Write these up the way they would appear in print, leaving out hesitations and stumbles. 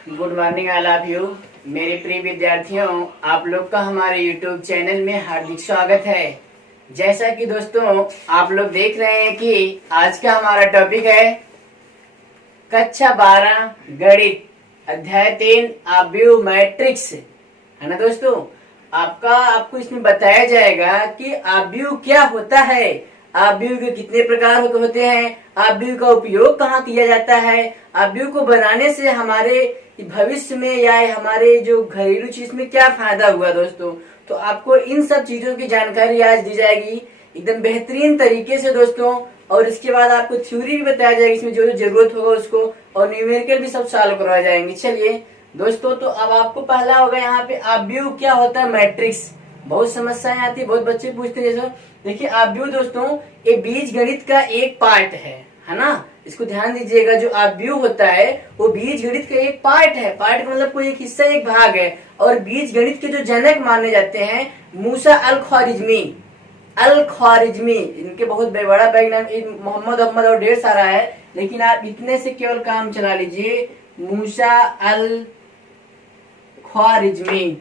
Good morning all of you. मेरे प्रिय विद्यार्थियों, आप लोग का हमारे YouTube चैनल में हार्दिक स्वागत है। जैसा कि दोस्तों आप लोग देख रहे हैं कि आज का हमारा टॉपिक है कक्षा 12 गणित अध्याय 3 आव्यूह मैट्रिक्स, है ना दोस्तों। आपको इसमें बताया जाएगा कि आव्यूह क्या होता है, आव्यूह के कितने प्रकार होते हैं, आव्यूह का उपयोग कहाँ किया जाता है, आव्यूह को बनाने से हमारे भविष्य में या हमारे जो घरेलू चीज में क्या फायदा हुआ दोस्तों। तो आपको इन सब चीजों की जानकारी आज दी जाएगी एकदम बेहतरीन तरीके से दोस्तों। और इसके बाद आपको थ्योरी भी बताया जाएगी, इसमें जो जो जरूरत होगा उसको, और न्यूमेरिकल भी सब सॉल्व करवाए जाएंगे। चलिए दोस्तों, तो अब आपको पहला होगा यहाँ पे आव्यूह क्या होता है, मैट्रिक्स। बहुत समस्याएं आती है, बहुत बच्चे पूछते हैं। जैसे देखिए आव्यूह दोस्तों ये बीज गणित का एक पार्ट है ना। इसको ध्यान दीजिएगा, जो आव्यूह होता है वो बीज गणित का एक पार्ट है। पार्ट का मतलब कोई एक हिस्सा, एक भाग है। और बीज गणित के जो जनक माने जाते हैं मूसा अल ख्वारिज्मी, इनके बहुत बड़ा वैज्ञानिक मोहम्मद अहमद और ढेर सारा है, लेकिन आप इतने से केवल काम चला लीजिए, मूसा अल ख्वारिज्मी।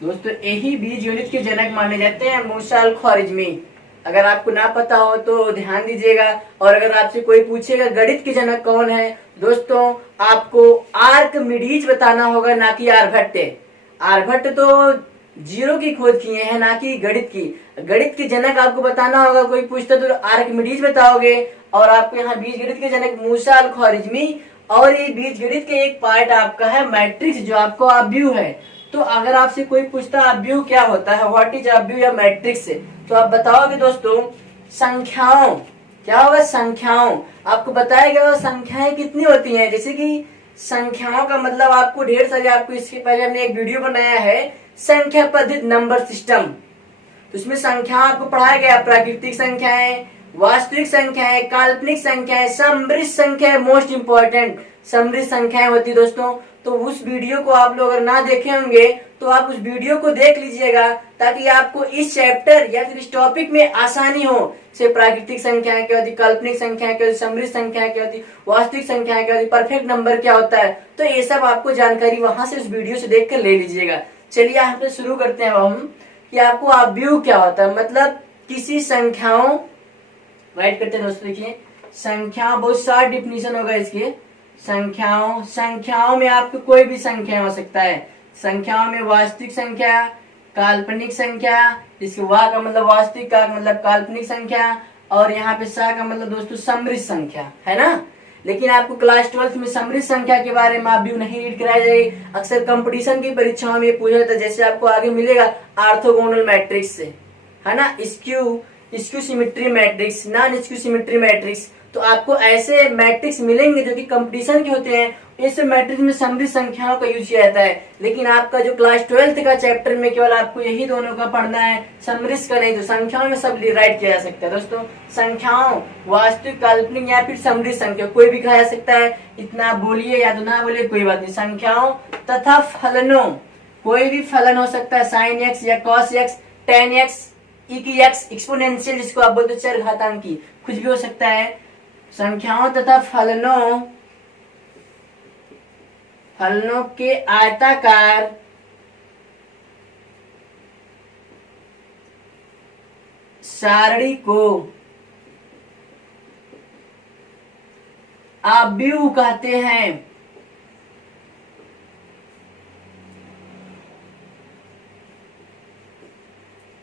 दोस्तों यही बीज गणित के जनक माने जाते हैं, मूसा अल ख्वारिज्मी। अगर आपको ना पता हो तो ध्यान दीजिएगा। और अगर आपसे कोई पूछेगा गणित के जनक कौन है, दोस्तों आपको आर्किमिडीज बताना होगा, ना कि आर्यभट्ट। आर्यभट्ट तो जीरो की खोज किए हैं, ना कि गणित की। गणित के जनक आपको बताना होगा, कोई पूछता तो आर्किमिडीज बताओगे। और आपको यहाँ बीज गणित के जनक मूसा अल ख्वारिज्मी। और ये बीज गणित के एक पार्ट आपका है मैट्रिक्स, जो आपको आव्यूह है। तो अगर आपसे कोई पूछता आव्यूह क्या होता है, व्हाट इज आव्यूह या मैट्रिक्स, तो आप बताओगे दोस्तों संख्याओं। क्या होगा, संख्याओं। आपको बताया गया संख्याएं कितनी होती हैं। जैसे कि संख्याओं का मतलब आपको ढेर सारे, आपको इसके पहले हमने एक वीडियो बनाया है संख्या पद्धति नंबर सिस्टम। तो इसमें संख्या आपको पढ़ाया गया, प्राकृतिक संख्याएं, वास्तविक संख्याएं, काल्पनिक संख्याएं, समृद्ध संख्या, मोस्ट इंपॉर्टेंट समृद्ध संख्याएं होती दोस्तों। तो उस वीडियो को आप लोग अगर ना देखे होंगे तो आप उस वीडियो को देख लीजिएगा, ताकि आपको इस चैप्टर या फिर इस टॉपिक में आसानी हो। से प्राकृतिक संख्याएं क्या होती, काल्पनिक संख्याएं क्या होती, समृद्ध संख्याएं क्या होती, वास्तविक संख्याएं क्या होती, परफेक्ट नंबर क्या होता है। तो ये सब आपको जानकारी वहां से उस वीडियो से देख कर ले लीजिएगा। चलिए यहाँ पे शुरू करते हैं हम कि आपको आव्यूह क्या होता है। मतलब किसी संख्याओं, राइट करते हैं दोस्तों। देखिए संख्या, बहुत शॉर्ट डिफिनीशन होगा इसके। संख्याओं में आपको कोई भी संख्या हो सकता है। संख्याओं में वास्तविक संख्या, काल्पनिक संख्या, इसके वाह का मतलब वास्तविक, का मतलब काल्पनिक संख्या, और यहाँ पे सा का मतलब दोस्तों समृद्ध संख्या, है ना। लेकिन आपको क्लास 12 में समृद्ध संख्या के बारे में आव्यूह नहीं रीड कराया जाएगी। अक्सर कंपटीशन की परीक्षाओं में पूछा जाता है। जैसे आपको आगे मिलेगा ऑर्थोगोनल मैट्रिक्स से, है ना, skew symmetry matrix, non skew symmetry matrix. तो आपको ऐसे मैट्रिक्स मिलेंगे जो कि कंपटीशन के होते हैं। इस मैट्रिक्स में समृद्ध संख्याओं का यूज किया जाता है। लेकिन आपका जो क्लास 12 का चैप्टर में केवल आपको यही दोनों का पढ़ना है, समृद्ध का नहीं। तो संख्याओं में सब राइट किया जा सकता है दोस्तों। संख्याओं वास्तविक, काल्पनिक या फिर समृद्ध संख्या कोई भी कहा जा सकता है। इतना बोलिए या तो ना बोलिए कोई बात नहीं। संख्याओं तथा फलनों, कोई भी फलन हो सकता है, साइन एक्स या cos x, ten x, x, exponential जिसको आप बोलते हो चरघातांकी, कुछ भी हो सकता है। संख्याओं तथा फलनों के आयताकार सारणी को आव्यूह कहते हैं।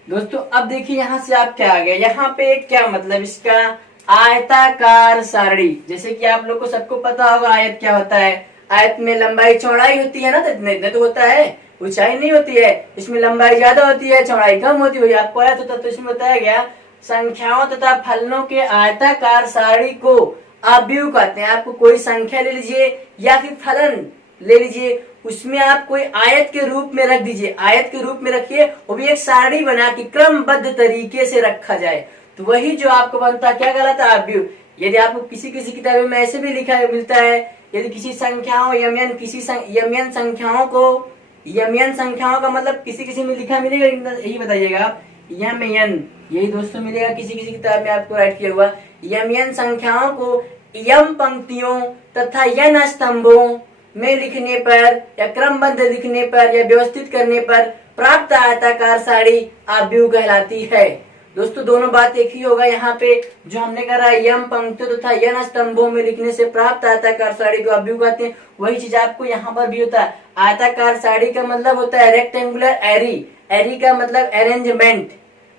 दोस्तों अब देखिए यहां से आप क्या आ गया, यहाँ पे क्या मतलब इसका, आयताकार सारणी। जैसे कि आप लोग को सबको पता होगा आयत क्या होता है। आयत में लंबाई चौड़ाई होती है ना, तो इतने तो होता है, ऊंचाई नहीं होती है। इसमें लंबाई ज्यादा होती है, चौड़ाई कम होती है। आपको आयत होता तो इसमें बताया गया संख्याओं तथा फलनों के आयताकार सारणी को आव्यूह कहते हैं। आपको कोई संख्या ले लीजिए या फिर फलन ले लीजिए, उसमें आप कोई आयत के रूप में रख दीजिए, आयत के रूप में रखिए, वो भी एक सारणी बना के क्रमबद्ध तरीके से रखा जाए, तो वही जो आपको बनता है क्या कहलाता है, आव्यूह। यदि आपको किसी किताबों में ऐसे भी लिखा मिलता है, यदि किसी संख्याओं यमयन संख्याओं को, यमयन संख्याओं का मतलब किसी में लिखा मिलेगा, यही बताइएगा आप, यमयन, यही दोस्तों मिलेगा किसी किताब में आपको राइट किया हुआ। यमयन संख्याओं को यम पंक्तियों तथा यन स्तंभों में लिखने पर या क्रमबद्ध लिखने पर या व्यवस्थित करने पर प्राप्त आयताकार साड़ी आव्यूह कहलाती है। दोस्तों दोनों बात एक ही होगा यहाँ पे, जो हमने करा यम पंक्तियों तथा यन स्तंभों में लिखने से प्राप्त आयताकार साड़ी को आव्यूह कहते हैं, वही चीज आपको यहाँ पर भी होता है। आयताकार साड़ी का मतलब होता है रेक्टेंगुलर एरी, एरी का मतलब अरेंजमेंट,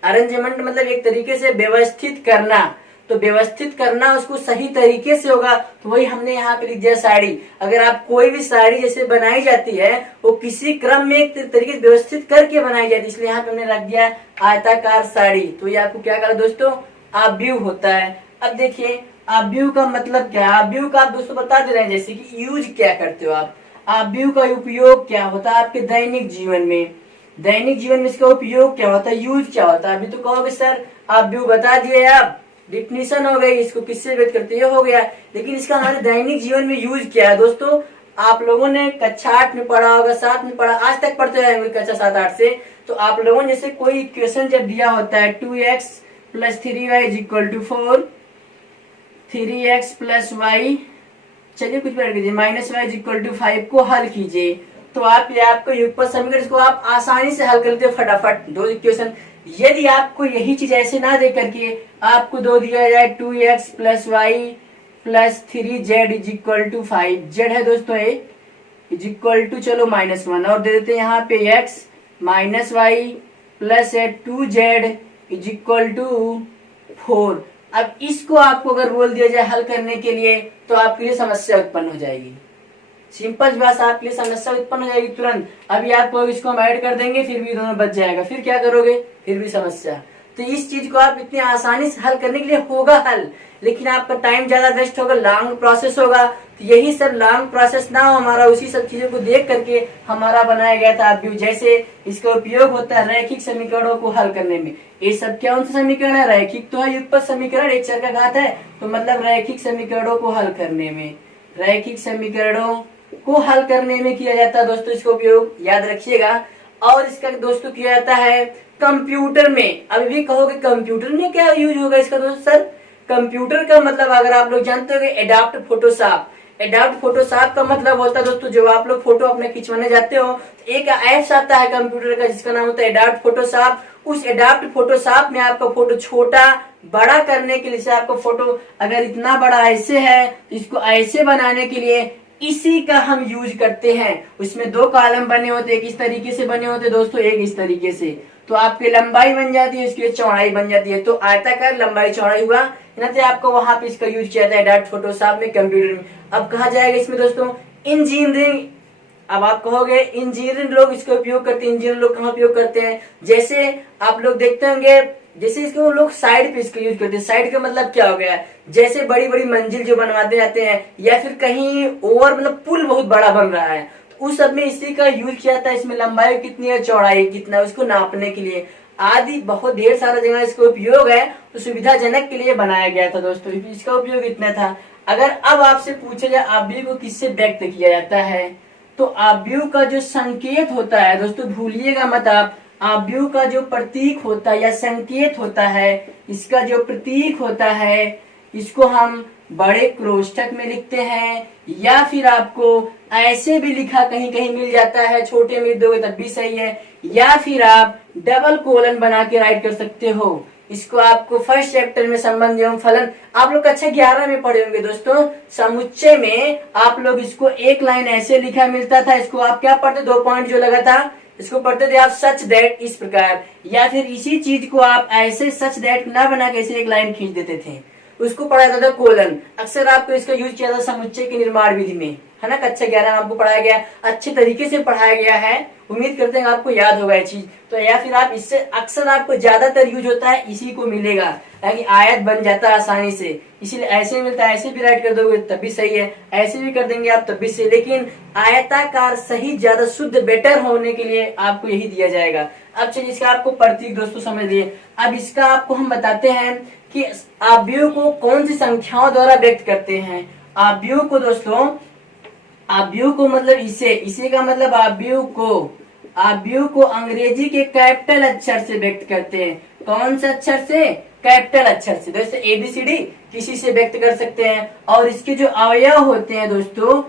अरेंजमेंट मतलब एक तरीके से व्यवस्थित करना, तो व्यवस्थित करना उसको सही तरीके से होगा, तो वही हमने यहाँ पे लिख दिया साड़ी। अगर आप कोई भी साड़ी जैसे बनाई जाती है वो किसी क्रम में एक तरीके से व्यवस्थित करके बनाई जाती है, इसलिए यहाँ पे हमने रख दिया आयताकार साड़ी। तो ये आपको क्या करा दोस्तों, आव्यूह होता है। अब देखिए आव्यूह का मतलब क्या है, आव्यूह का आप दोस्तों बता दे रहे हैं जैसे कि यूज क्या करते हो आप, आव्यूह का उपयोग क्या होता है आपके दैनिक जीवन में, दैनिक जीवन में इसका उपयोग क्या होता है, यूज क्या होता है। अभी तो कहोगे सर आव्यूह बता दिए आप, डिफिनीशन हो गई, इसको किससे व्यक्त करते हो गया, लेकिन इसका हमारे दैनिक जीवन में यूज क्या है। दोस्तों आप लोगों ने कक्षा 8 में पढ़ा होगा, 7 में पढ़ा, आज तक पढ़ते हैं कक्षा 7-8 से, तो आप लोगों ने जैसे कोई इक्वेशन जब दिया होता है 2x + 3y = 4, 3x + y, चलिए कुछ भी कीजिए, -y = 5 को हल कीजिए, तो आप ये आपको युगपत समीकरण इसको आप आसानी से हल करते हो फटाफट दो इक्वेशन। यदि आपको यही चीज ऐसे ना दे करके आपको दो दिया जाए 2x + y + 3z = 5, z है दोस्तों a = चलो -1, और दे देते हैं यहाँ पे x -y + 2z = 4। अब इसको आपको अगर बोल दिया जाए हल करने के लिए तो आपके लिए समस्या उत्पन्न हो जाएगी, सिंपल बात, आपके लिए समस्या उत्पन्न हो जाएगी तुरंत। अभी आप इसको हम ऐड कर देंगे फिर भी दोनों बच जाएगा, फिर क्या करोगे, फिर भी समस्या। तो इस चीज को आप इतनी आसानी से हल करने के लिए होगा हल, लेकिन आपका टाइम ज्यादा वेस्ट होगा, लॉन्ग प्रोसेस होगा। तो यही सब लॉन्ग प्रोसेस ना हो हमारा, उसी सब चीजों को देख करके हमारा बनाया गया था आव्यूह। जैसे इसका उपयोग होता है रैखिक समीकरणों को हल करने में। ये सब क्या उनसे समीकरण है, रैखिक तो है, युगपत समीकरण एक चर का घात है, तो मतलब रैखिक समीकरणों को हल करने में, रैखिक समीकरणों को हल करने में किया जाता है दोस्तों इसका उपयोग, याद रखिएगा। और इसका दोस्तों किया जाता है कंप्यूटर में। अभी भी कहोगे कंप्यूटर में क्या यूज होगा इसका दोस्त, सर कंप्यूटर का मतलब अगर आप लोग जानते हो एडॉप्ट फोटोशॉप, एडॉप्ट फोटोशॉप का मतलब होता है दोस्तों जब आप लोग फोटो अपने खिंचवाने जाते हो तो एक ऐप्स आता है कंप्यूटर का जिसका नाम होता है एडॉप्ट फोटोशॉप। उस एडॉप्ट फोटोशॉप में आपका फोटो छोटा बड़ा करने के लिए, आपका फोटो अगर इतना बड़ा ऐसे है तो इसको ऐसे बनाने के लिए इसी का हम यूज करते हैं। उसमें दो कॉलम बने होते, एक इस तरीके से बने होते दोस्तों, एक इस तरीके से, तो आपकी लंबाई बन जाती है, इसकी चौड़ाई बन जाती है, तो आयताकार लंबाई चौड़ाई हुआ ना, तो आपको वहां पे इसका यूज किया जाता है एडॉप्ट फोटोशॉप में, कंप्यूटर में। अब कहा जाएगा इसमें दोस्तों इंजीनियरिंग। अब आप कहोगे इंजीनियरिंग लोग इसका उपयोग करते हैं, इंजीनियर लोग कहाँ उपयोग करते हैं, जैसे आप लोग देखते होंगे जैसे इसको लोग साइड पे इसका यूज करते हैं। साइड का मतलब क्या हो गया, जैसे बड़ी बड़ी मंजिल जो बनवाते जाते हैं या फिर कहीं ओवर मतलब पुल बहुत बड़ा बन रहा है तो उस सब में इसी का यूज किया जाता है। इसमें लंबाई कितनी है, चौड़ाई कितना है, उसको नापने के लिए आदि बहुत ढेर सारा जगह इसका उपयोग है, तो सुविधाजनक के लिए बनाया गया था दोस्तों, इसका उपयोग इतना था। अगर अब आपसे पूछा जाए आव्यूह को किससे व्यक्त किया जाता है, तो आव्यूह का जो संकेत होता है दोस्तों, भूलिएगा मत आप, आव्यूह का जो प्रतीक होता है या संकेत होता है, इसका जो प्रतीक होता है इसको हम बड़े क्रोष्टक में लिखते हैं, या फिर आपको ऐसे भी लिखा कहीं कहीं मिल जाता है, छोटे में दोगे तब भी सही है, या फिर आप डबल कोलन बना के राइट कर सकते हो। इसको आपको फर्स्ट चैप्टर में संबंध एवं फलन आप लोग कक्षा 11 में पढ़े होंगे दोस्तों, समुच्चय में आप लोग इसको एक लाइन ऐसे लिखा मिलता था, इसको आप क्या पढ़ते, 2 पॉइंट जो लगा था इसको पढ़ते थे आप सच दैट, इस प्रकार, या फिर इसी चीज को आप ऐसे सच दैट ना बना के ऐसे एक लाइन खींच देते थे, उसको पढ़ा जाता था कोलन। अक्सर आपको इसका यूज किया था समुच्चय के निर्माण विधि में, है ना, कक्षा 11 में आपको पढ़ाया गया, अच्छे तरीके से पढ़ाया गया है, उम्मीद करते हैं आपको याद होगा ये चीज। तो या फिर आप इससे अक्सर आपको ज्यादातर यूज होता है इसी को मिलेगा, ताकि आयत बन जाता है आसानी से, इसीलिए ऐसे मिलता है, ऐसे भी राइट कर दोगे तब भी सही है, ऐसे भी कर देंगे आप तब भी सही, लेकिन आयताकार सही ज्यादा शुद्ध बेटर होने के लिए आपको यही दिया जाएगा। अब चलिए इसका आपको प्रतीक दोस्तों समझ लिए। अब इसका आपको हम बताते हैं कि आव्यूह को कौन सी संख्याओं द्वारा व्यक्त करते हैं। आव्यूह को दोस्तों, आव्यूह को मतलब इसे का मतलब आव्यूह को अंग्रेजी के कैपिटल अक्षर से व्यक्त करते हैं। कौन से अक्षर से, कैपिटल अक्षर से, जैसे ABCD किसी से व्यक्त कर सकते हैं। और इसके जो अवयव होते हैं दोस्तों,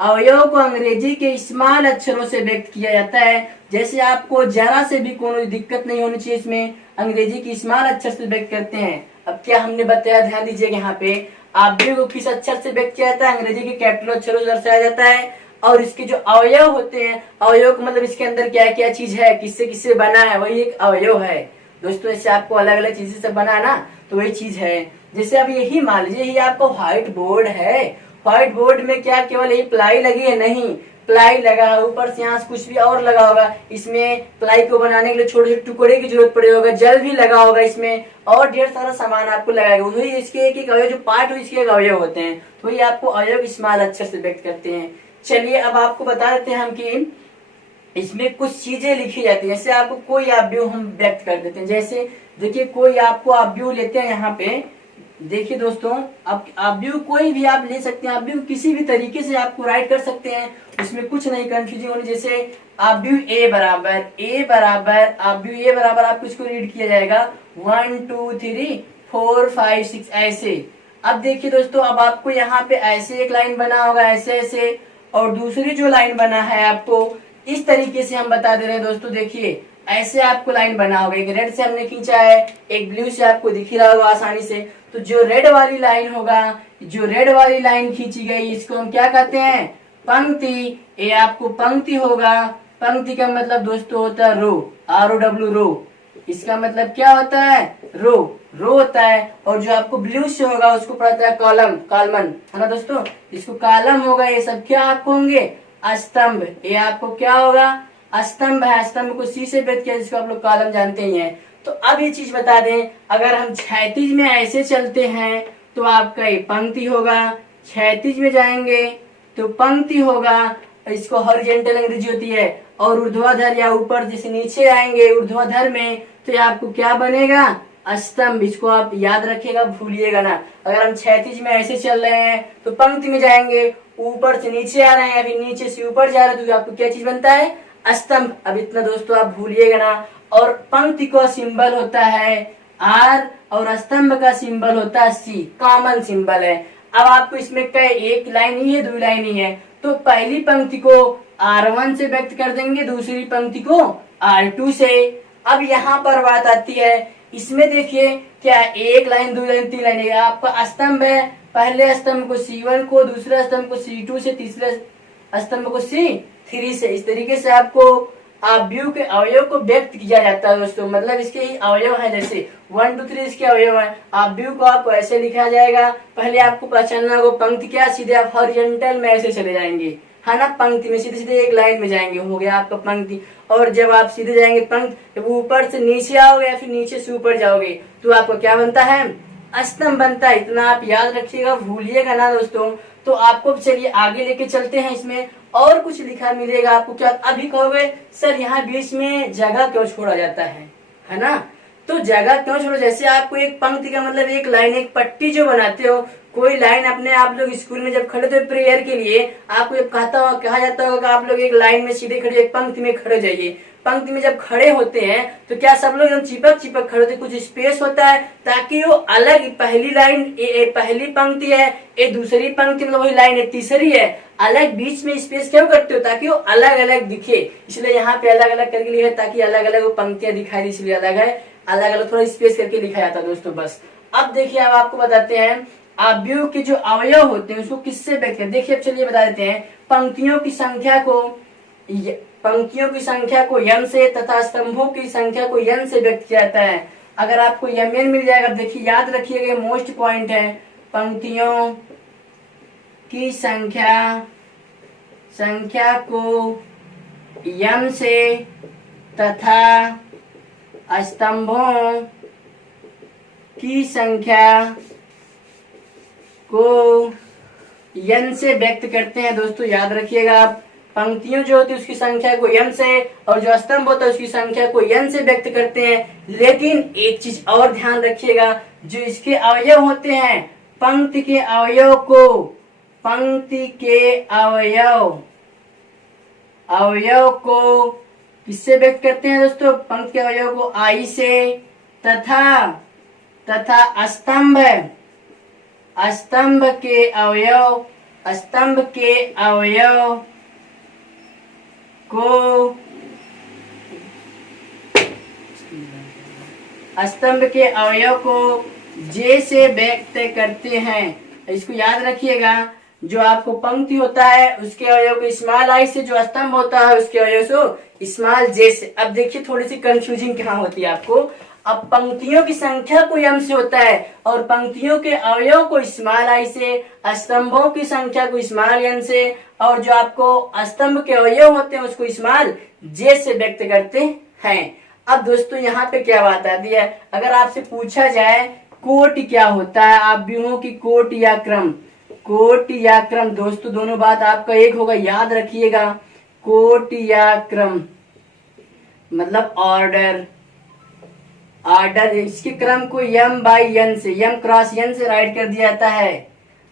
अवयव को अंग्रेजी के स्मॉल अक्षरों से व्यक्त किया जाता है। जैसे आपको जरा से भी कोई दिक्कत नहीं होनी चाहिए, इसमें अंग्रेजी की स्मॉल अक्षर से व्यक्त करते हैं। अब क्या हमने बताया, ध्यान दीजिएगा यहाँ पे, अवयव को किस अक्षर से व्यक्त किया जाता है, अंग्रेजी के कैपिटल अक्षरों से दर्शाया जाता है। और इसके जो अवयव होते हैं, अवयव का मतलब इसके अंदर क्या क्या चीज है, किससे किससे बना है, वही एक अवयव है दोस्तों। ऐसे आपको अलग अलग चीजें से बना ना, तो वही चीज है। जैसे अब यही मान लीजिए, यही आपको व्हाइट बोर्ड है, व्हाइट बोर्ड में क्या केवल यही प्लाई लगी है, नहीं, प्लाई लगा है, ऊपर से यहाँ कुछ भी और लगा होगा। इसमें प्लाई को बनाने के लिए छोटे छोटे टुकड़े की जरूरत पड़ेगी होगा, जल भी लगा होगा इसमें, और ढेर सारा सामान आपको लगाएगा। वही इसके एक एक अवयव जो पार्ट हुई, इसके अवयव होते हैं, तो ये आपको अवयव स्मॉल अक्षर से व्यक्त करते हैं। चलिए अब आपको बता देते हैं हम कि इसमें कुछ चीजें लिखी जाती है। जैसे आपको कोई अवयव हम व्यक्त कर देते हैं, जैसे देखिए कोई आपको अवयव लेते हैं यहाँ पे, देखिए दोस्तों, अब अवयव कोई भी आप ले सकते हैं, अवयव किसी भी तरीके से आपको राइट कर सकते हैं, उसमें कुछ नहीं कंफ्यूजिंग होनी। जैसे अवयव A बराबर अवयव A बराबर आपको इसको रीड किया जाएगा 1 2 3 4 5 6 ऐसे। अब देखिए दोस्तों, अब आपको यहाँ पे ऐसे एक लाइन बना होगा, ऐसे ऐसे, और दूसरी जो लाइन बना है आपको इस तरीके से हम बता दे रहे हैं दोस्तों। देखिए ऐसे आपको लाइन बना होगा, एक रेड से हमने खींचा है, एक ब्लू से आपको दिख रहा होगा आसानी से। तो जो रेड वाली लाइन होगा, जो रेड वाली लाइन खींची गई, इसको हम क्या कहते हैं, पंक्ति। ये आपको पंक्ति होगा। पंक्ति का मतलब दोस्तों होता है रो, ROW रो। इसका मतलब क्या होता है, रो होता है। और जो आपको ब्लू से होगा उसको पढ़ता है कॉलम, कॉलमन, है ना दोस्तों, इसको कॉलम होगा। ये सब क्या आपको होंगे, स्तंभ। ये आपको क्या होगा, स्तंभ है। स्तंभ को सी से व्यक्त किया, जिसको आप लोग कॉलम जानते ही हैं। तो अब ये चीज बता दें, अगर हम क्षैतिज में ऐसे चलते हैं तो आपका ये पंक्ति होगा, क्षैतिज में जाएंगे तो पंक्ति होगा, इसको हॉरिजॉन्टल अंग्रेजी होती है। और ऊर्ध्वाधर या ऊपर जैसे नीचे आएंगे ऊर्ध्वाधर में, तो ये आपको क्या बनेगा, स्तंभ। इसको आप याद रखिएगा, भूलिएगा ना। अगर हम क्षैतिज में ऐसे चल रहे हैं तो पंक्ति में जाएंगे, ऊपर से नीचे आ रहे हैं, अभी नीचे से ऊपर जा रहे हैं, तो आपको क्या चीज बनता है, स्तंभ। अब इतना दोस्तों आप भूलिएगा ना। और पंक्ति का सिंबल होता है R, और स्तंभ का सिंबल होता है C, कॉमन सिंबल है। अब आपको इसमें कई एक लाइन ही है, दो लाइन ही है, तो पहली पंक्ति को R1 से व्यक्त कर देंगे, दूसरी पंक्ति को R2 से। अब यहाँ पर बात आती है, इसमें देखिए क्या एक लाइन, दो लाइन, तीन लाइन है। आपका स्तंभ है, पहले स्तंभ को C1 को, दूसरे स्तंभ को C2 से, तीसरे स्तंभ को C3 से। इस तरीके से आपको अवयव के अवयव को व्यक्त किया जाता है दोस्तों। मतलब इसके ही अवयव है, जैसे 1 2 3 इसके अवयव है। अवयव को आपको ऐसे लिखा जाएगा, पहले आपको पहचानना होगा पंक्ति क्या, सीधे आप हॉरिजॉन्टल में ऐसे चले जाएंगे, है ना, पंक्ति में सीधे सीधे एक लाइन में जाएंगे, हो गया आपका पंक्ति। और जब आप सीधे जाएंगे पंक्ति, जब ऊपर से नीचे आओगे या फिर नीचे से ऊपर जाओगे, तो आपको क्या बनता है, स्तंभ बनता है। इतना आप याद रखिएगा, भूलिएगा ना दोस्तों। तो आपको चलिए आगे लेके चलते हैं। इसमें और कुछ लिखा मिलेगा आपको, क्या अभी कहोगे सर यहाँ बीच में जगह क्यों छोड़ा जाता है ना, तो जगह क्यों छोड़ो, जैसे आपको एक पंक्ति का मतलब एक लाइन, एक पट्टी जो बनाते हो, कोई लाइन अपने आप लोग स्कूल में जब खड़े थे प्रेयर के लिए, आपको जब कहा जाता होगा कि आप लोग एक लाइन में सीधे खड़े, एक पंक्ति में खड़े जाइए। पंक्ति में जब खड़े होते हैं तो क्या सब लोग एकदम चिपक चिपक खड़े होते, कुछ स्पेस होता है ताकि वो अलग, पहली लाइन पहली पंक्ति है, ये दूसरी पंक्ति मतलब वही लाइन है, तीसरी है, अलग बीच में स्पेस क्यों करते हो, ताकि वो अलग अलग दिखे। इसलिए यहाँ पे अलग अलग करके लिखा है, ताकि अलग अलग पंक्तियां दिखाई दी, इसलिए अलग है, अलग अलग थोड़ा स्पेस करके लिखा जाता है दोस्तों, बस। अब देखिए, अब आपको बताते हैं अवयव के जो अवयव होते हैं उसको किससे व्यक्त करते हैं। देखिए अब चलिए बता देते हैं, पंक्तियों की संख्या को यम से तथा स्तंभों की संख्या को यन से व्यक्त किया जाता है। अगर आपको यमन मिल जाएगा, देखिए याद रखिएगा, मोस्ट पॉइंट है, पंक्तियों की संख्या को यम से तथा स्तंभों की संख्या को यन से व्यक्त करते हैं। दोस्तों याद रखिएगा, आप पंक्तियों जो होती है उसकी संख्या को यन से, और जो स्तंभ होता है उसकी संख्या को यन से व्यक्त करते हैं। लेकिन एक चीज और ध्यान रखिएगा, जो इसके अवयव होते हैं, पंक्ति के अवयव को किससे व्यक्त करते हैं दोस्तों, पंक्ति के अवयव को आई से तथा स्तंभ स्तंभ के अवयव को जे से व्यक्त करते हैं। इसको याद रखिएगा, जो आपको पंक्ति होता है उसके अवयव को स्मॉल आई से, जो स्तंभ होता है उसके अवयव से स्मॉल जे से। अब देखिए थोड़ी सी कंफ्यूजिंग कहाँ होती है आपको। अब पंक्तियों की संख्या को एम से होता है और पंक्तियों के अवयव को स्मॉल आई से, स्तंभों की संख्या को स्मॉल एन से, और जो आपको स्तंभ के अवयव होते हैं उसको स्मॉल जे से व्यक्त करते हैं। अब दोस्तों यहाँ पे क्या बात आती है, अगर आपसे पूछा जाए कोट क्या होता है, आप व्यूहों की कोट या क्रम, दोस्तों दोनों बात आपका एक होगा, याद रखिएगा। कोट या क्रम मतलब ऑर्डर, इसके क्रम को एम बाई एन से, एम क्रॉस एन से राइट कर दिया जाता है।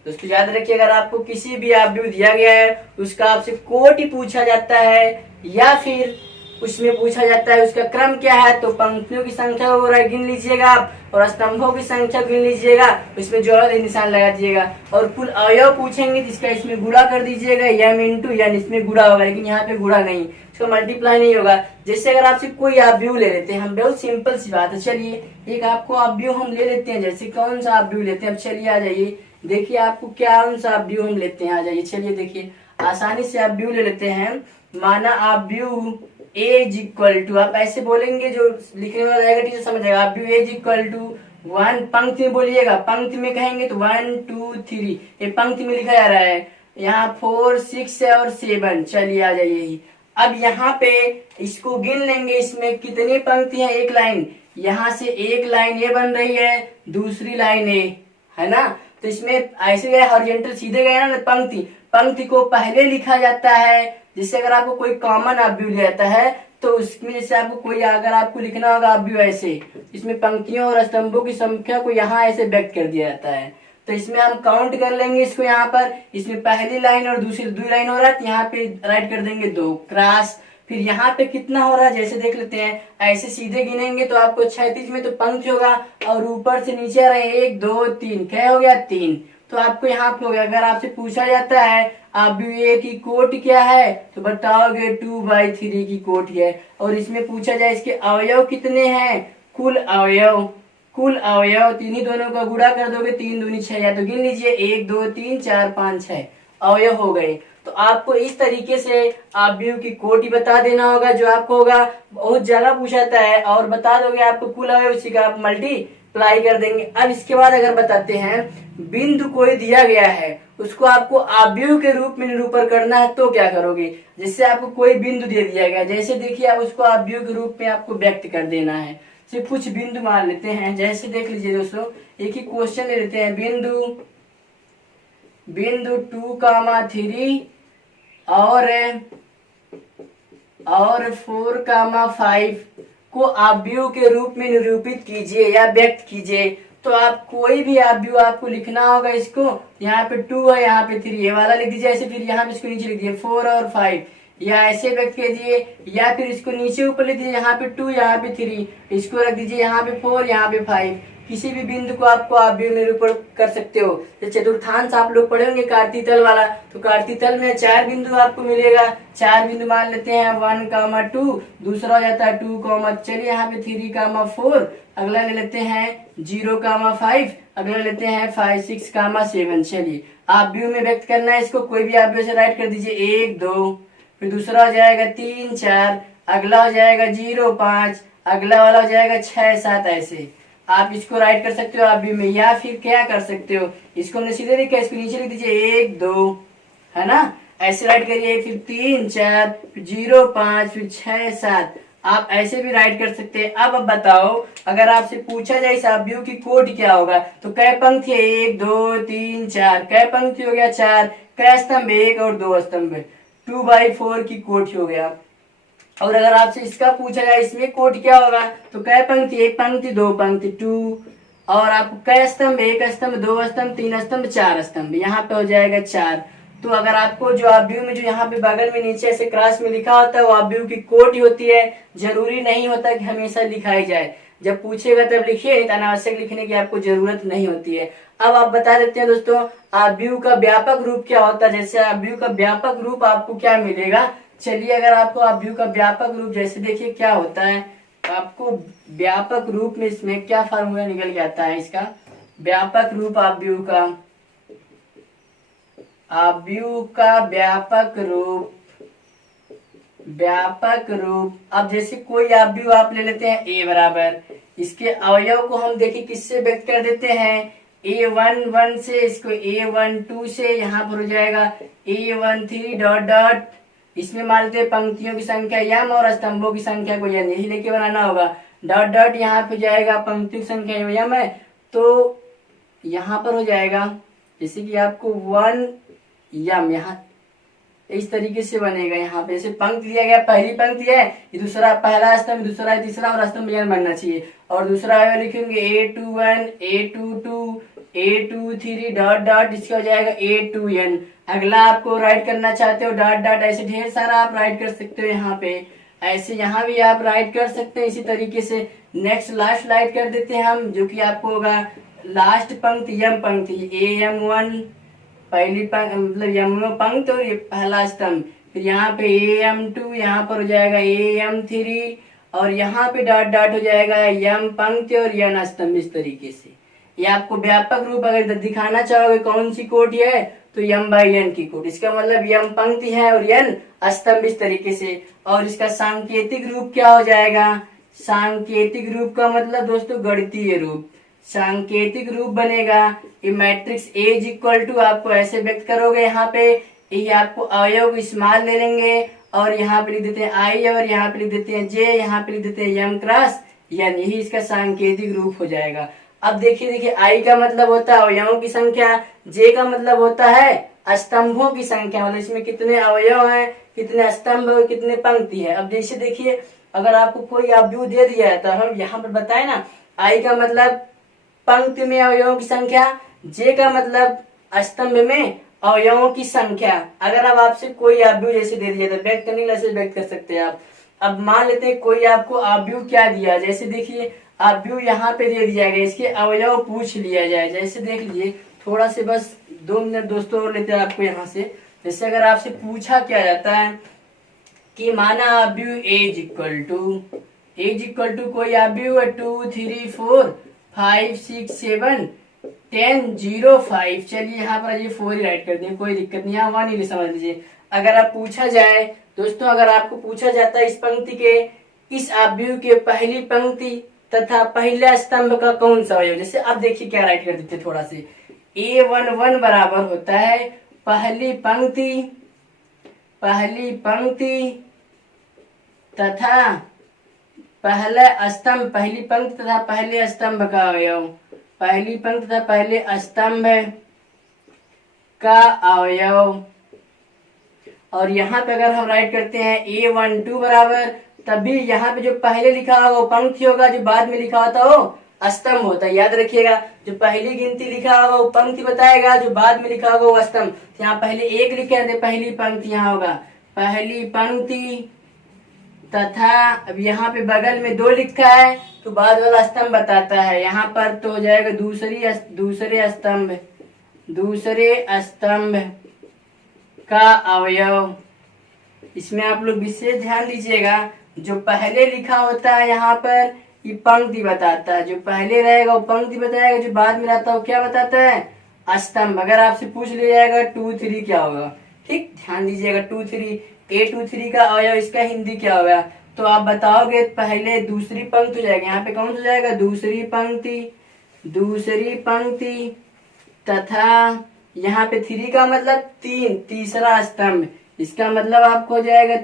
दोस्तों याद रखिए, अगर आपको किसी भी आव्यूह दिया गया है उसका आपसे कोट ही पूछा जाता है या फिर उसमें पूछा जाता है उसका क्रम क्या है, तो पंक्तियों की संख्या को गिन लीजिएगा आप और स्तंभों की संख्या गिन लीजिएगा, उसमें जोड़ा निशान लगा दीजिएगा। और कुल अवयव पूछेंगे जिसका इसमें गुणा कर दीजिएगा, एम इंटू एन, इसमें गुणा होगा लेकिन यहाँ पे गुणा नहीं, इसका मल्टीप्लाई नहीं होगा। जैसे अगर आपसे कोई आव्यूह ले लेते हैं, हम बहुत सिंपल सी बात है, चलिए एक आपको आव्यूह हम ले लेते हैं, जैसे कौन सा आव्यूह लेते हैं। अब चलिए आ जाइए, देखिए आपको कौन सा आव्यूह हम लेते हैं, आ जाइए चलिए देखिए आसानी से आव्यूह ले लेते हैं। माना आव्यूह ए इज इक्वल टू, आप ऐसे बोलेंगे जो लिखने में रहेगा टीचर समझ जाएगा। आव्यूह ए इज इक्वल टू 1, पंक्ति में बोलिएगा, पंक्ति में कहेंगे तो 1 2 3, ये पंक्ति में लिखा जा रहा है, यहाँ 4 6 और 7। चलिए आ जाइए, अब यहाँ पे इसको गिन लेंगे, इसमें कितनी पंक्ति है, एक लाइन, यहाँ से एक लाइन ये बन रही है, दूसरी लाइन ए है ना, तो इसमें ऐसे गए हॉरिजॉन्टल सीधे गए ना, पंक्ति को पहले लिखा जाता है। जिससे अगर आपको कोई कॉमन आव्यूह लिया जाता है तो उसमें जैसे आपको कोई अगर आपको लिखना होगा आव्यूह ऐसे, इसमें पंक्तियों और स्तंभों की संख्या को यहाँ ऐसे व्यक्त कर दिया जाता है। तो इसमें हम काउंट कर लेंगे इसको, यहाँ पर इसमें पहली लाइन और दूसरी 2 लाइन हो रहा है, तो यहाँ पे राइट कर देंगे 2 क्रॉस। फिर यहाँ पे कितना हो रहा है जैसे देख लेते हैं, ऐसे सीधे गिनेंगे तो आपको 36 में तो पंक्ति होगा और ऊपर से नीचे आ रहे हैं 1 2 3, क्या हो गया 3। तो आपको यहाँ पे हो गया। अगर आपसे पूछा जाता है आव्यूह ए की कोट क्या है तो बताओगे 2/3 की कोट है। और इसमें पूछा जाए इसके अवयव कितने हैं, कुल अवयव तीनों दोनों का गुणा कर दोगे 3 दूनी 6, या तो गिन लीजिए 1 2 3 4 5 6 अवयव हो गए। तो आपको इस तरीके से आव्यूह की कोटि बता देना होगा, जो आपको होगा बहुत जगह पूछा जाता है, और बता दोगे आपको कुल अवयव, उसी का आप मल्टीप्लाई कर देंगे। अब इसके बाद अगर बताते हैं बिंदु कोई दिया गया है उसको आपको आव्यूह के रूप में निरूपण करना है तो क्या करोगे। जैसे आपको कोई बिंदु दे दिया गया, जैसे देखिए आप उसको आव्यूह के रूप में आपको व्यक्त कर देना है। सिर्फ कुछ बिंदु मान लेते हैं, जैसे देख लीजिए दोस्तों, एक ही क्वेश्चन ले लेते हैं। बिंदु 2,3 और 4,5 को आव्यूह के रूप में निरूपित कीजिए या व्यक्त कीजिए। तो आप कोई भी आव्यूह आपको लिखना होगा, इसको यहाँ पे 2 है, यहाँ पे 3, ये वाला लिख दीजिए ऐसे, फिर यहाँ पे इसको नीचे लिख दीजिए 4 और 5, या ऐसे व्यक्त कीजिए, या फिर इसको नीचे ऊपर लिख दीजिए, यहाँ पे 2 यहाँ पे 3, इसको रख दीजिए यहाँ पे 4 यहाँ पे 5। किसी भी बिंदु को आपको आव्यूह निरूपण कर सकते हो। जैसे चतुर्थांश आप लोग पढ़े होंगे कार्तीय तल वाला, तो कार्तीय तल में 4 बिंदु आपको मिलेगा। 4 बिंदु मान लेते हैं 1, 2, दूसरा हो जाता है 2, चलिए यहाँ पे 3, 4, अगला ले लेते हैं 0, 5, अगला लेते हैं 5, 6, 7। चलिए आव्यूह में व्यक्त करना है इसको, कोई भी आव्यूह से राइट कर दीजिए 1 2, फिर दूसरा हो जाएगा 3 4, अगला हो जाएगा 0 5, अगला वाला हो जाएगा 6 7। ऐसे आप इसको राइट कर सकते हो आव्यूह में, या फिर क्या कर सकते हो, इसको हमने सीधे लिखा, इसको नीचे लिख दीजिए 1 2, है ना, ऐसे राइट करिए, फिर 3 4, फिर 0 5, फिर 6 7, आप ऐसे भी राइट कर सकते हैं। अब बताओ अगर आपसे पूछा जाए इस आव्यूह की कोटि क्या होगा, तो कै पंक्ति है, 1 2 3 4, कै पंक्ति हो गया 4, कै स्तंभ 1 और 2 स्तंभ, 2/4 की कोटि हो गया। और अगर आपसे इसका पूछा जाए इसमें कोटि क्या होगा, तो कै पंक्ति, 1 पंक्ति 2 पंक्ति 2, और आपको कै स्तंभ, 1 स्तंभ 2 स्तंभ 3 स्तंभ 4 स्तंभ, यहाँ पे हो जाएगा 4। तो अगर आपको जो आव्यूह में जो यहाँ पे बगल में नीचे ऐसे क्रॉस में लिखा होता है वो आव्यूह की कोटि होती है, जरूरी नहीं होता कि हमेशा लिखाई जाए। जब पूछेगा तब लिखिए, नहीं तो अनावश्यक लिखने की आपको जरूरत नहीं होती है। अब आप बता देते हैं दोस्तों आव्यूह का व्यापक रूप क्या होता है। जैसे आव्यूह का व्यापक रूप आपको क्या मिलेगा, चलिए अगर आपको आव्यूह का व्यापक रूप जैसे देखिए क्या होता है, आपको व्यापक रूप में इसमें क्या फार्मूला निकल के आता है इसका, व्यापक रूप आव्यूह का, आव्यूह का व्यापक रूप, व्यापक रूप। अब जैसे कोई आव्यूह आप ले लेते हैं ए बराबर, इसके अवयव को हम देखिए किससे व्यक्त कर देते हैं, A11 से, इसको A12 से, यहाँ पर हो जाएगा A13 डॉट डॉट, इसमें मान लेते हैं पंक्तियों की संख्या यम और स्तंभों की संख्या को यन, यही लेके बनाना होगा, डॉट डॉट यहाँ पे जाएगा पंक्तियों की संख्या यम है तो यहाँ पर हो जाएगा जैसे कि आपको 1 यम, यहाँ इस तरीके से बनेगा। यहाँ पे जैसे पंक्ति दिया गया, पहली पंक्ति है, ये दूसरा, पहला स्तंभ, दूसरा, तीसरा और स्तंभ यन बनना चाहिए। और दूसरा अवयव लिखेंगे A21 A22 A23 dot dot, इसका हो जाएगा A2n। अगला आपको राइट करना चाहते हो डॉट डॉट, ऐसे ढेर सारा आप राइट कर सकते हो यहाँ पे, ऐसे यहाँ भी आप राइट कर सकते हैं इसी तरीके से। नेक्स्ट लास्ट राइट कर देते हैं हम, जो कि आपको होगा लास्ट पंक्ति यम पंक्ति, AM1 पहली पंक्ति मतलब यम पंक्ति और ये पहला स्तंभ, फिर यहाँ पे AM2, यहाँ पर हो जाएगा AM3 और यहाँ पे डॉट डॉट हो जाएगा यम पंक्ति और यन स्तंभ। इस तरीके से ये आपको व्यापक रूप अगर दिखाना चाहोगे कौन सी कोटि है तो यम बाई यन की कोटि, इसका मतलब यम पंक्ति है और यन स्तंभ, इस तरीके से। और इसका सांकेतिक रूप क्या हो जाएगा, सांकेतिक रूप का मतलब दोस्तों गणितीय रूप, सांकेतिक रूप बनेगा ये matrix A is equal to, आपको ऐसे व्यक्त करोगे, यहाँ पे ये आपको अवयव को स्मॉल ले लेंगे और यहाँ पे लिख देते हैं I और यहाँ पे लिख देते हैं J, यहाँ पे लिख देते हैं यम क्रॉस यन, यही इसका सांकेतिक रूप हो जाएगा। अब देखिए I का मतलब होता है अवयवों की संख्या, J का मतलब होता है स्तंभों की संख्या, मतलब इसमें कितने अवयव हैं, कितने स्तंभ और कितने पंक्ति है। अब जैसे देखिए अगर आपको कोई आव्यूह दे दिया है तो हम यहाँ पर बताए ना, I का मतलब पंक्ति में अवयवों की संख्या, J का मतलब स्तंभ में अवयवों की संख्या। अगर अब आपसे कोई आव्यूह जैसे दे दिया तो व्यक्त करने के लिए व्यक्त कर सकते हैं आप। अब मान लेते हैं कोई आपको आव्यूह क्या दिया, जैसे देखिए आव्यूह यहाँ पे दे दिया गया, इसके अवयव पूछ लिया जाए। जैसे देख लीजिए थोड़ा से बस 2 मिनट दोस्तों और लेते हैं आपको यहाँ से। जैसे अगर आपसे पूछा क्या जाता है कि माना आव्यूह A इज इक्वल टू कोई आव्यूह है 2 3 4 5 6 7 10 0 5, चलिए यहाँ पर ये 4 ही राइट कर दिए, कोई दिक्कत नहीं, यहाँ 1 ही समझ लीजिए। अगर आप पूछा जाए दोस्तों, अगर आपको पूछा जाता है इस पंक्ति के, इस आव्यूह के पहली पंक्ति तथा पहला स्तंभ का कौन सा अवयव, जैसे अब देखिए क्या राइट कर देते थोड़ा से, A11 बराबर होता है पहली पंक्ति तथा पहला स्तंभ, पहली पंक्ति तथा पहले स्तंभ का अवयव, पहली पंक्ति तथा पहले स्तंभ का अवयव। और यहाँ पे अगर हम राइट करते हैं A12 बराबर, तभी यहाँ पे जो पहले लिखा होगा वो पंक्ति होगा, जो बाद में लिखा होता वो स्तंभ होता है। याद रखिएगा, जो पहली गिनती लिखा होगा वो पंक्ति बताएगा, जो बाद में लिखा होगा वो स्तंभ। यहाँ पहले 1 लिखे हैं, पहली पंक्ति यहाँ होगा पहली पंक्ति तथा अब यहाँ पे बगल में 2 लिखा है तो बाद वाला स्तंभ बताता है, यहाँ पर तो हो जाएगा दूसरे स्तंभ का अवयव। इसमें आप लोग विशेष ध्यान दीजिएगा, जो पहले लिखा होता है यहाँ पर ये पंक्ति बताता है, जो पहले रहेगा वो पंक्ति बताएगा, जो बाद में रहता है वो क्या बताता है स्तंभ। अगर आपसे पूछ लिया जाएगा 2 3 क्या होगा, ठीक ध्यान दीजिएगा, 2 3 A23 का अवयव इसका हिंदी क्या होगा, तो आप बताओगे पहले दूसरी पंक्ति हो जाएगा, यहाँ पे कौन सा जाएगा दूसरी पंक्ति तथा यहाँ पे 3 का मतलब तीसरा स्तंभ, इसका मतलब आपको हो जाएगा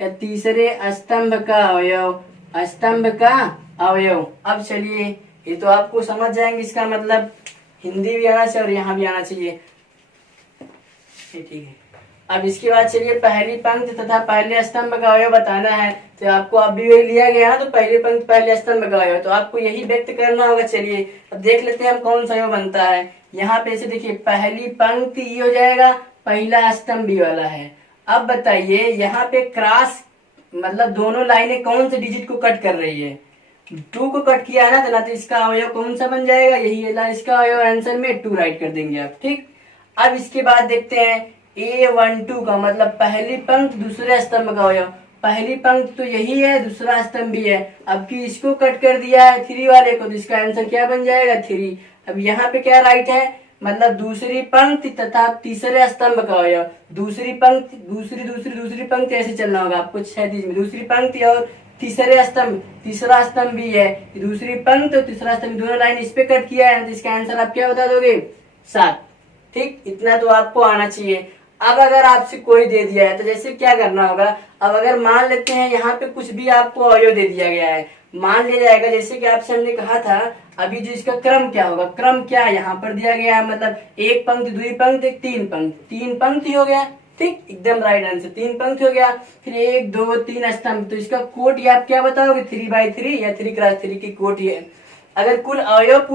तीसरे स्तंभ का अवयव। अब चलिए ये तो आपको समझ जाएंगे, इसका मतलब हिंदी भी आना चाहिए और यहाँ भी आना चाहिए, ठीक है। अब इसके बाद चलिए पहली पंक्ति तथा पहले स्तंभ का अवयव बताना है, तो आपको अभी वही लिया गया ना, तो पहली पंक्ति पहले स्तंभ का अवयव, तो आपको यही व्यक्त करना होगा। चलिए अब देख लेते हैं हम कौन सा अवयव बनता है। यहाँ पे ऐसे देखिए पहली पंक्ति ये हो जाएगा, पहला स्तंभ भी वाला है। अब बताइए यहाँ पे क्रॉस मतलब दोनों लाइनें कौन से डिजिट को कट कर रही है, 2 को कट किया है ना तो इसका अवयव कौन सा बन जाएगा, यही है इसका अवयव, आंसर में 2 राइट कर देंगे आप। ठीक, अब इसके बाद देखते हैं A12 का मतलब पहली पंक्ति दूसरे स्तंभ का अवयव। पहली पंक्ति तो यही है, दूसरा स्तंभ भी है। अब की इसको कट कर दिया है 3 वाले को, तो इसका आंसर क्या बन जाएगा 3। अब यहाँ पे क्या राइट है, मतलब दूसरी पंक्ति तथा तीसरे स्तंभ का अवयव। दूसरी पंक्ति दूसरी पंक्ति ऐसे चलना होगा आपको क्षैतिज में, दूसरी पंक्ति और तीसरे स्तंभ, तीसरा स्तंभ भी है, दूसरी पंक्ति और तीसरा स्तंभ दोनों लाइन इस पे कट किया है, तो इसका आंसर आप क्या बता दोगे 7। ठीक, इतना तो आपको आना चाहिए। अब अगर आपसे कोई दे दिया है तो जैसे क्या करना होगा, अब अगर मान लेते हैं यहाँ पे कुछ भी आपको अवयव दे दिया गया है, मान लिया जाएगा जैसे कि आपसे हमने कहा था अभी जो इसका क्रम क्या होगा, क्रम क्या यहाँ पर दिया गया है, मतलब एक पंक्ति, दुई पंक्ति, तीन पंक्ति हो गया। ठीक, एकदम राइट आंसर, 3 पंक्ति हो गया। फिर 1 2 3 स्तंभ, तो इसका कोट ये आप क्या बताओगे 3/3 या 3x3 की कोट है। अगर कुल अवयव पूछ